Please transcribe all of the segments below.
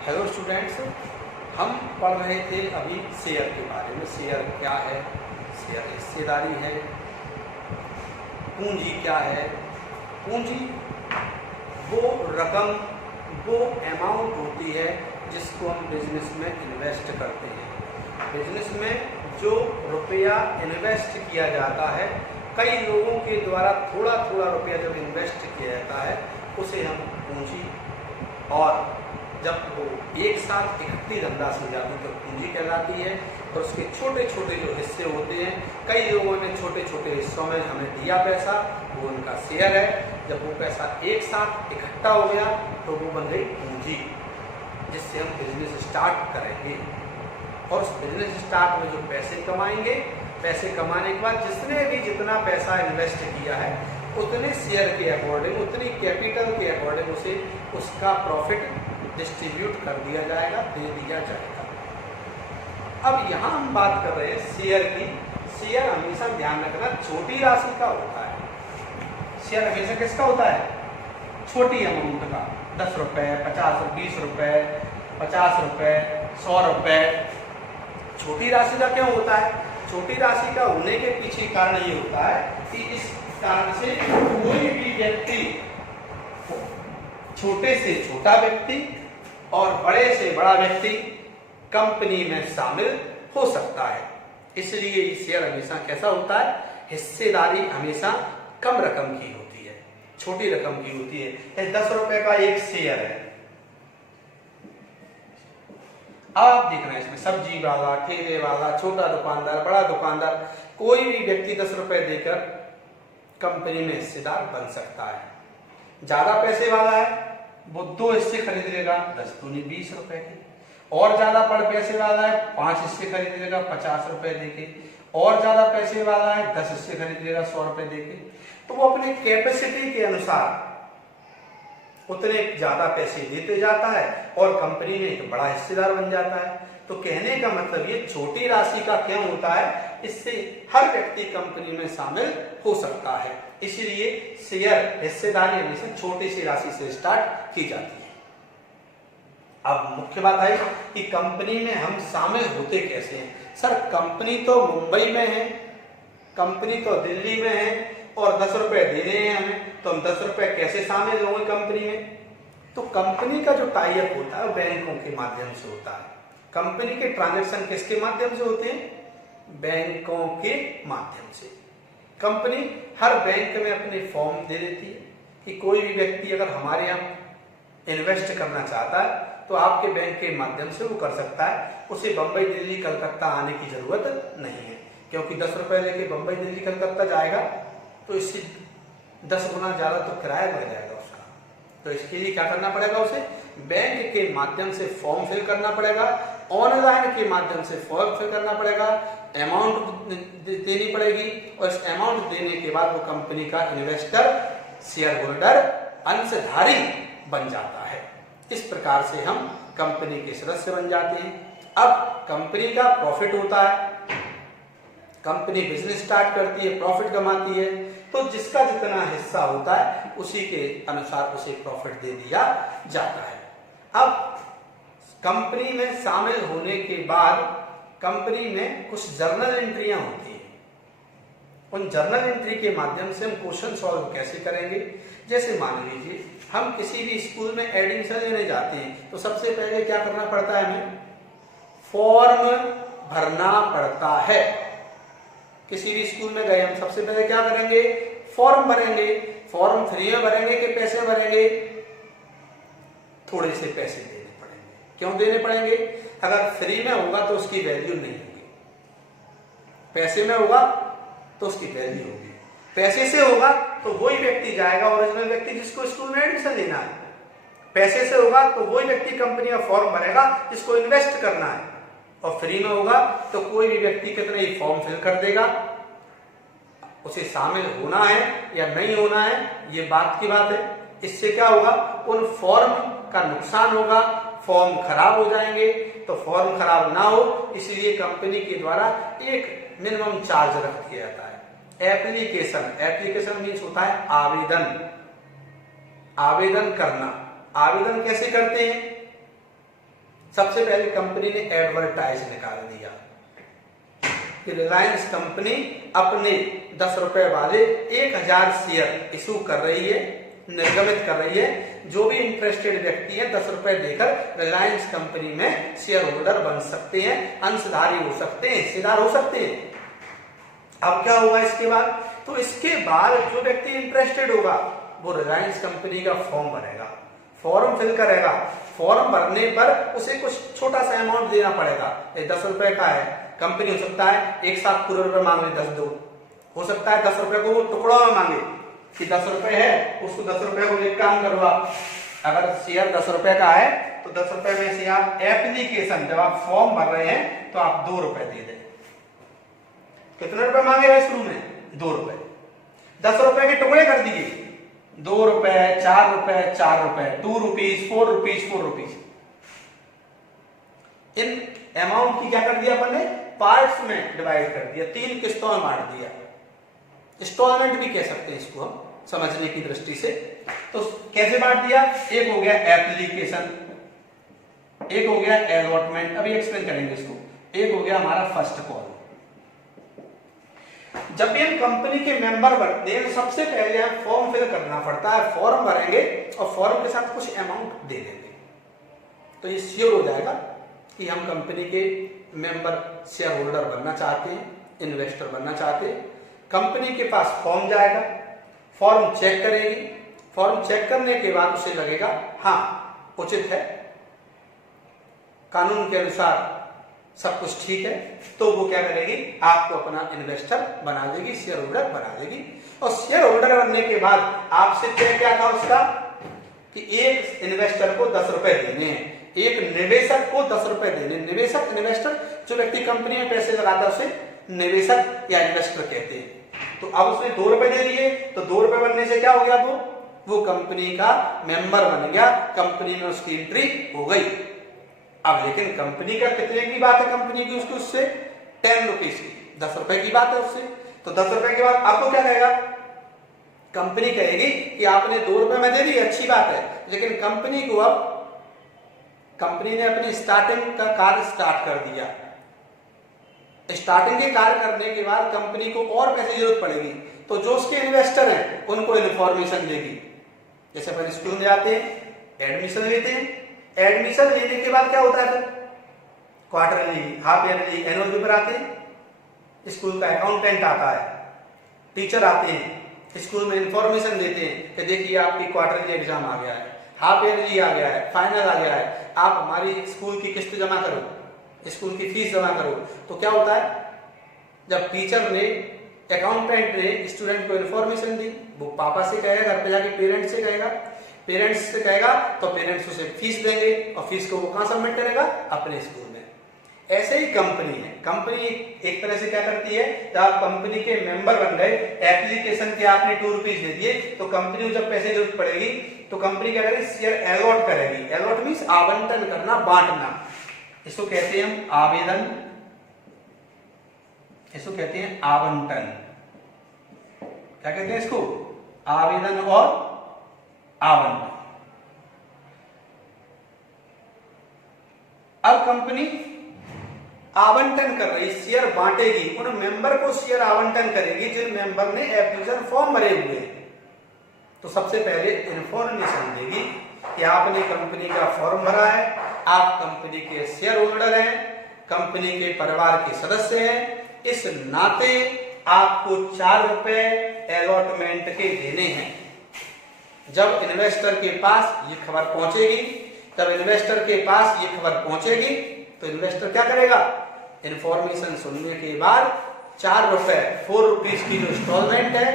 Hello students, हम पढ़ रहे थे अभी शेयर के बारे में। शेयर क्या है? शेयर हिस्सेदारी है। पूंजी क्या है? पूंजी वो रकम, वो अमाउंट होती है जिसको हम बिजनेस में इन्वेस्ट करते हैं। बिजनेस में जो रुपया इन्वेस्ट किया जाता है, कई लोगों के द्वारा थोड़ा थोड़ा रुपया जब इन्वेस्ट किया जाता है उसे हम पूंजी, और जब वो एक साथ इकट्ठी धनराशि हो जाती है तो पूंजी कहलाती है। और उसके छोटे छोटे जो हिस्से होते हैं, कई लोगों ने छोटे छोटे हिस्सों में हमें दिया पैसा, वो उनका शेयर है। जब वो पैसा एक साथ इकट्ठा हो गया तो वो बन गई पूंजी, जिससे हम बिजनेस स्टार्ट करेंगे। और उस बिजनेस स्टार्ट में जो पैसे कमाएंगे, पैसे कमाने के बाद जिसने भी जितना पैसा इन्वेस्ट किया है उतने शेयर के अकॉर्डिंग, उतनी कैपिटल के अकॉर्डिंग उसे उसका प्रॉफिट डिस्ट्रीब्यूट कर दिया जाएगा, दे दिया जाएगा। अब यहाँ हम बात कर रहे हैं शेयर की। शेयर हमेशा ध्यान रखना छोटी राशि का होता है। शेयर हमेशा किसका होता है? छोटी अमाउंट का। 10 रुपए, 50, 20 रुपए, 50 रुपए, 100 रुपए। छोटी राशि का क्यों होता है? छोटी राशि का होने के पीछे कारण ये होता है कि इस कारण से कोई भी व्यक्ति, छोटे से छोटा व्यक्ति और बड़े से बड़ा व्यक्ति कंपनी में शामिल हो सकता है। इसलिए ये शेयर हमेशा कैसा होता है? हिस्सेदारी हमेशा कम रकम की होती है, छोटी रकम की होती है। 10 रुपए का एक शेयर है। आप देख रहे हैं इसमें सब्जी वाला, ठेले वाला, छोटा दुकानदार, बड़ा दुकानदार, कोई भी व्यक्ति 10 रुपए देकर कंपनी में हिस्सेदार बन सकता है। ज्यादा पैसे वाला है वो 2 हिस्से खरीद लेगा, 10 दूनी 20 रुपए के। और ज्यादा बड़े पैसे वाला है 5 हिस्से खरीद लेगा 50 रुपए देके। और ज्यादा पैसे वाला है 10 हिस्से खरीद लेगा 100 रुपए देके। तो वो अपने कैपेसिटी के अनुसार उतने ज्यादा पैसे देते जाता है और कंपनी में एक बड़ा हिस्सेदार बन जाता है। तो कहने का मतलब ये छोटी राशि का क्यों होता है? इससे हर व्यक्ति कंपनी में शामिल हो सकता है। इसलिए शेयर हिस्सेदारी हमेशा छोटी सी राशि से स्टार्ट की जाती है। अब मुख्य बात आई कि कंपनी में हम शामिल होते कैसे हैं। सर, कंपनी तो मुंबई में है, कंपनी तो दिल्ली में है और 10 रुपए देने हैं हमें, तो हम 10 रुपए कैसे शामिल होंगे कंपनी में? तो कंपनी का जो टाई अप होता है वो बैंकों के माध्यम से होता है। कंपनी के ट्रांजैक्शन किसके माध्यम से होते हैं? बैंकों के माध्यम से। कंपनी हर बैंक में अपने फॉर्म दे देती है कि कोई भी व्यक्ति अगर हमारे यहाँ इन्वेस्ट करना चाहता है तो आपके बैंक के माध्यम से वो कर सकता है। उसे बंबई, दिल्ली, कलकत्ता आने की जरूरत नहीं है, क्योंकि 10 रुपए लेके बंबई, दिल्ली, कलकत्ता जाएगा तो इससे 10 गुना ज्यादा तो किराया लग जाएगा उसका। तो इसके लिए क्या करना पड़ेगा? उसे बैंक के माध्यम से फॉर्म फिल करना पड़ेगा, ऑनलाइन के माध्यम से फॉर्म फिल करना पड़ेगा, अमाउंट देनी पड़ेगी, और इस अमाउंट देने के बाद वो कंपनी का इन्वेस्टर, शेयर होल्डर, अंशधारी बन जाता है। इस प्रकार से हम कंपनी के सदस्य बन जाते हैं। अब कंपनी का प्रॉफिट होता है, कंपनी बिजनेस स्टार्ट करती है, प्रॉफिट कमाती है, तो जिसका जितना हिस्सा होता है उसी के अनुसार उसे प्रॉफिट दे दिया जाता है। अब कंपनी में शामिल होने के बाद कंपनी में कुछ जर्नल एंट्रियां होती हैं। उन जर्नल एंट्री के माध्यम से हम क्वेश्चन सॉल्व कैसे करेंगे? जैसे मान लीजिए हम किसी भी स्कूल में एडमिशन लेने जाते हैं तो सबसे पहले क्या करना पड़ता है? हमें फॉर्म भरना पड़ता है। किसी भी स्कूल में गए हम सबसे पहले क्या करेंगे? फॉर्म भरेंगे। फॉर्म फ्री में भरेंगे कि पैसे भरेंगे? थोड़े से पैसे देने पड़ेंगे। क्यों देने पड़ेंगे? अगर फ्री में होगा तो उसकी वैल्यू नहीं होगी, पैसे में होगा तो उसकी वैल्यू होगी। पैसे से होगा तो वही व्यक्ति जाएगा, ओरिजिनल व्यक्ति जिसको स्कूल में एडमिशन लेना है। पैसे से होगा तो वही व्यक्ति कंपनी का फॉर्म भरेगा जिसको इन्वेस्ट करना है। और फ्री में होगा तो कोई भी व्यक्ति कितने ही फॉर्म फिल कर देगा। उसे शामिल होना है या नहीं होना है ये बात की बात है। इससे क्या होगा? उन फॉर्म का नुकसान होगा, फॉर्म खराब हो जाएंगे। तो फॉर्म खराब ना हो इसलिए कंपनी के द्वारा एक मिनिमम चार्ज रख दिया जाता है। एप्लीकेशन मीन्स होता है आवेदन, आवेदन करना। आवेदन कैसे करते हैं? सबसे पहले कंपनी ने एडवर्टाइज निकाल दिया कि रिलायंस कंपनी अपने 10 रुपए वाले 1000 शेयर इशू कर रही है, निर्गमित कर रही है। जो भी इंटरेस्टेड व्यक्ति है 10 रुपए देकर रिलायंस कंपनी में शेयर होल्डर बन सकते हैं, अंशधारी हो सकते हैं, हिस्सेदार हो सकते हैं। अब क्या होगा इसके बाद? तो इसके बाद जो व्यक्ति इंटरेस्टेड होगा वो रिलायंस कंपनी का फॉर्म भरेगा, फॉर्म फिल करेगा। फॉर्म भरने पर उसे कुछ छोटा सा अमाउंट देना पड़ेगा। ये 10 रुपए का है, कंपनी हो सकता है एक साथ पूरे रुपए मांग ले, 10 दो, हो सकता है 10 रुपए को वो टुकड़ों में मांगे कि 10 रुपए है, उसको 10 रुपए को एक काम करो आप, अगर शेयर 10 रुपए का है तो 10 रुपए में से आप एप्लीकेशन, जब आप फॉर्म भर रहे हैं तो आप 2 रुपए दे दें। कितने रुपए मांगे शुरू में? 2 रुपए। 10 रुपए के टुकड़े कर दिए, 2 रुपए, 4 रुपए, 4 रुपए, 2 rupees, 4 rupees, 4 rupees. In amount की क्या कर दिया अपन ने? पार्ट्स में डिवाइड कर दिया, 3 किस्तों में बांट दिया। इंस्टॉलमेंट भी कह सकते हैं इसको हम समझने की दृष्टि से। तो कैसे बांट दिया? एक हो गया एप्लीकेशन, एक हो गया अलॉटमेंट, अभी एक्सप्लेन करेंगे इसको, एक हो गया हमारा फर्स्ट कॉल। जब भी हम कंपनी के मेंबर बनते हैं सबसे पहले हम फॉर्म फिल करना पड़ता है, फॉर्म भरेंगे और फॉर्म के साथ कुछ अमाउंट दे देंगे, तो ये श्योर हो जाएगा कि हम कंपनी के मेंबर, शेयर होल्डर बनना चाहते हैं, इन्वेस्टर बनना चाहते हैं। कंपनी के पास फॉर्म जाएगा, फॉर्म चेक करेगी, फॉर्म चेक करने के बाद उसे लगेगा हाँ उचित है, कानून के अनुसार सब कुछ ठीक है, तो वो क्या करेगी? आपको अपना इन्वेस्टर बना देगी, शेयर होल्डर बना देगी। और शेयर होल्डर बनने के बाद आपसे तय क्या था उसका कि एक इन्वेस्टर को 10 रुपए देने हैं, एक निवेशक को 10 रुपए देने। निवेशक, इन्वेस्टर, जो व्यक्ति कंपनी में पैसे लगाता है उसे निवेशक या इन्वेस्टर कहते हैं। तो अब उसने 2 रुपए दे दिए, तो 2 रुपए बनने से क्या हो गया? वो कंपनी का मेंबर बन गया, कंपनी में उसकी एंट्री हो गई। अब लेकिन कंपनी का कितने की बात है? कंपनी की उससे 10 रुपीज की, 10 रुपए की बात है उससे। तो 10 रुपए के बाद आपको क्या कहेगा? कंपनी कहेगी कि आपने 2 रुपए में दे दी, अच्छी बात है, लेकिन कंपनी को अब, कंपनी ने अपनी स्टार्टिंग का कार्य स्टार्ट कर दिया। स्टार्टिंग के कार्य करने के बाद कंपनी को और पैसे की जरूरत पड़ेगी, तो जो उसके इन्वेस्टर हैं उनको इन्फॉर्मेशन देगी। जैसे अपन स्कूल में जाते हैं, एडमिशन लेते हैं, एडमिशन लेने के बाद क्या होता है? फिर quarterly, half yearly, annual paper आते हैं, स्कूल का अकाउंटेंट आता है, टीचर आते हैं, स्कूल में इंफॉर्मेशन देते हैं कि देखिए आपकी क्वार्टरली एग्जाम आ गया है, हाफ ईयरली आ गया है, फाइनल आ गया है, आप हमारी स्कूल की किस्त जमा करो, स्कूल की फीस जमा करो। तो क्या होता है? जब टीचर ने, अकाउंटेंट ने स्टूडेंट को इन्फॉर्मेशन दी, वो पापा से कहेगा, घर पे जाके पेरेंट्स से कहेगा, पेरेंट्स से कहेगा तो पेरेंट्स उसे फीस देंगे और फीस को वो कहां सबमिट करेगा? अपने स्कूल में। ऐसे ही कंपनी है, कंपनी एक तरह से क्या करती है? जब आप कंपनी के मेंबर बन गए, एप्लीकेशन के आपने 2 रुपीज दे दिए, तो कंपनी को जब पैसे की जरूरत पड़ेगी तो कंपनी क्या करेगी? शेयर अलॉट करेगी। अलॉट मींस आवंटन करना, बांटना। इसको कहते हैं हम आवेदन, इसको कहते हैं आवंटन। क्या कहते हैं इसको? आवेदन और आवंटन। अब कंपनी आवंटन कर रही, शेयर बांटेगी, उन मेंबर को शेयर आवंटन करेगी जिन मेंबर ने एप्लीकेशन फॉर्म भरे हुए हैं। तो सबसे पहले इन्फॉर्मेशन देगी कि आपने कंपनी का फॉर्म भरा है, आप कंपनी के शेयर होल्डर हैं, कंपनी के परिवार के सदस्य हैं, इस नाते आपको 4 रुपए अलॉटमेंट के देने हैं। जब इन्वेस्टर के पास ये खबर पहुंचेगी, तब इन्वेस्टर के पास ये खबर पहुंचेगी तो इन्वेस्टर क्या करेगा? इन्फॉर्मेशन सुनने के बाद 4 रुपए, 4 रुपीज की जो इंस्टॉलमेंट है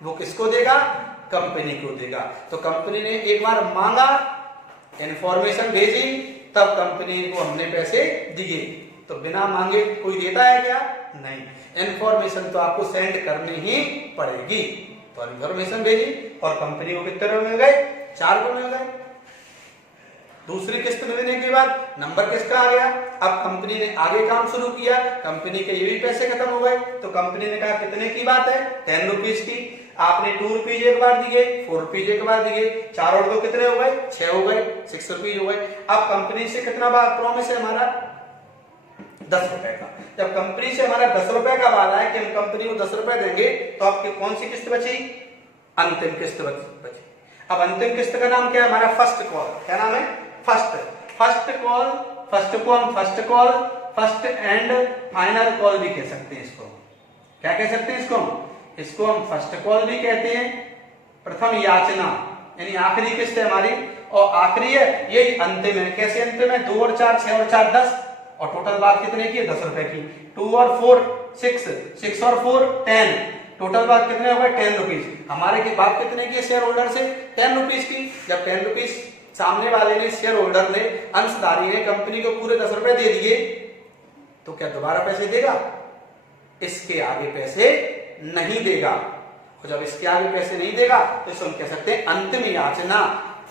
वो किसको देगा? कंपनी को देगा। तो कंपनी ने एक बार मांगा, इन्फॉर्मेशन भेजी, तब कंपनी को हमने पैसे दिए। तो बिना मांगे कोई देता है क्या? नहीं, इन्फॉर्मेशन तो आपको सेंड करनी ही पड़ेगी। तो इन्फॉर्मेशन भेजी और कंपनी को कितने रुपए मिल गए? 4 रुपए मिल गए। दूसरी किस्त मिलने के बाद नंबर किसका आ गया? अब कंपनी ने आगे काम शुरू किया, कंपनी के ये भी पैसे खत्म हो गए, तो कंपनी ने कहा कितने की बात है? 10 रुपीज की। आपने 2 रुपीज एक बार दिए, 4 रुपीज एक बार दिए, 4 और 2 कितने हो गए, 6 हो गए, 6 रुपीज हो गए। अब कंपनी से कितना प्रॉमिस है हमारा, 10 रुपए का। जब कंपनी से हमारा 10 रुपए का वादा है कि हम कंपनी को 10 रुपए देंगे, तो आपकी कौन सी किस्त बची, अंतिम किस्त बची। अब अंतिम किस्त का नाम क्या है हमारा, फर्स्ट कॉल। क्या नाम है, फर्स्ट कॉल। फर्स्ट को हम फर्स्ट एंड फाइनल कॉल भी कह सकते हैं। इसको क्या कह सकते हैं, इसको हम फर्स्ट कॉल भी कहते हैं, प्रथम याचना यानी आखिरी किस्त है हमारी, और आखिरी है यही अंतिम है। कैसे अंतिम है, 2 और 4 6 और 4 10, और टोटल बात कितने की है, 10 रुपए की। 2 और 4 6, 6 और 4 10, टोटल बात कितने हो गए, 10 रुपीज। हमारे की बात कितने की शेयर होल्डर से, 10 रुपीज की। जब 10 रुपीज सामने वाले ने, शेयर होल्डर ने, अंशधारी ने कंपनी को पूरे 10 रुपए दे दिए, तो क्या दोबारा पैसे देगा, इसके आगे पैसे नहीं देगा। और जब इसके आगे पैसे नहीं देगा तो इसको हम कह सकते हैं अंतिम याचना,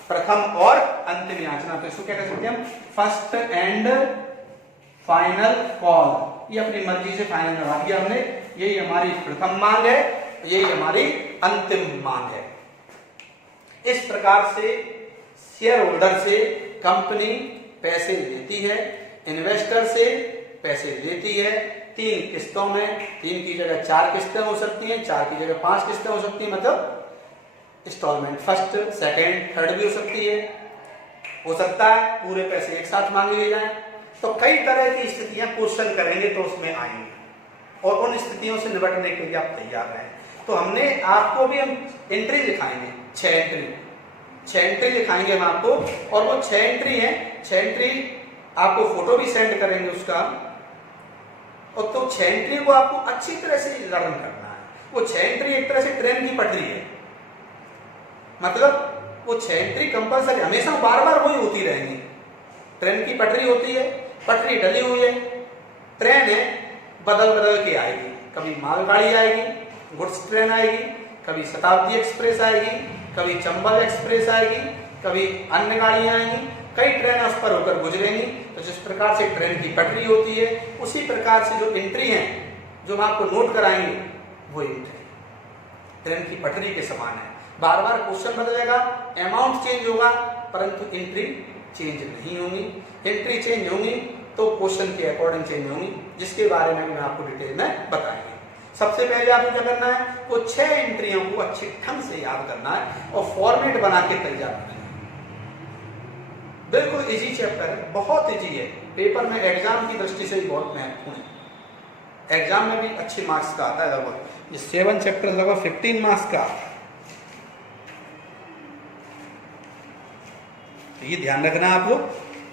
प्रथम और अंतिम याचना। तो इसको क्या कह सकते हैं हम, फर्स्ट एंड फाइनल कॉल। ये अपनी मर्जी से फाइनल करवा दिया हमने, यही हमारी प्रथम मांग है, यही हमारी अंतिम मांग है। इस प्रकार से शेयर होल्डर से कंपनी पैसे लेती है, इन्वेस्टर से पैसे लेती है 3 किस्तों में। 3 की जगह 4 किस्तें हो सकती हैं, 4 की जगह 5 किस्तें हो सकती हैं, मतलब इंस्टॉलमेंट फर्स्ट सेकंड थर्ड भी हो सकती है। हो सकता है पूरे पैसे एक साथ मांग लिए जाएं। तो कई तरह की स्थितियां क्वेश्चन करेंगे तो उसमें आएंगी, और उन स्थितियों से निपटने के लिए आप तैयार रहें। तो हमने आपको भी हम एंट्री लिखाएंगे, 6 एंट्री लिखाएंगे हम आपको, और वो 6 एंट्री है, 6 एंट्री आपको फोटो भी सेंड करेंगे उसका। और तो 6 एंट्री को आपको अच्छी तरह से लर्न करना है। वो 6 एंट्री एक तरह से ट्रेन की पटरी है, मतलब वो 6 एंट्री कंपलसरी हमेशा बार बार वही होती रहेंगी। ट्रेन की पटरी होती है, पटरी डली हुई है, ट्रेन है, बदल के आएगी। कभी मालगाड़ी आएगी, गुड्स ट्रेन आएगी, कभी शताब्दी एक्सप्रेस आएगी, कभी चंबल एक्सप्रेस आएगी, कभी अन्य गाड़ियां आएंगी, कई ट्रेनें उस पर होकर गुजरेंगी। तो जिस प्रकार से ट्रेन की पटरी होती है, उसी प्रकार से जो एंट्री है जो हम आपको नोट कराएंगे, वो एंट्री ट्रेन की पटरी के समान है। बार बार क्वेश्चन बदलेगा, अमाउंट चेंज होगा, परंतु एंट्री चेंज नहीं होंगी। एंट्री चेंज होंगी तो क्वेश्चन के अकॉर्डिंग चेंज होंगी, जिसके बारे में मैं आपको डिटेल में बताएंगे। सबसे पहले आपको क्या करना है, वो 6 एंट्रियों को अच्छे ढंग से याद करना है और फॉर्मेट बना के तैयार करना है। बिल्कुल इजी चैप्टर है, बहुत इजी है, पेपर में एग्जाम की दृष्टि से भी बहुत महत्वपूर्ण है। एग्जाम में भी अच्छे मार्क्स का आता है, लगभग ये 7 चैप्टर लगभग 15 मार्क्स का। तो ये ध्यान रखना आप लोग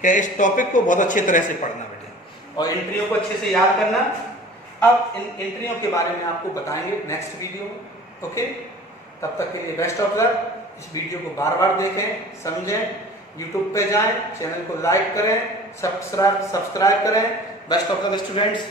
कि इस टॉपिक को बहुत अच्छी तरह से पढ़ना बेटे, और एंट्रियों को अच्छे से याद करना। अब इन एंट्रियों के बारे में आपको बताएंगे नेक्स्ट वीडियो में। ओके, तब तक के लिए बेस्ट ऑफ लक। इस वीडियो को बार बार देखें, समझें, यूट्यूब पे जाएं, चैनल को लाइक करें, सब्सक्राइब करें। Best of luck students.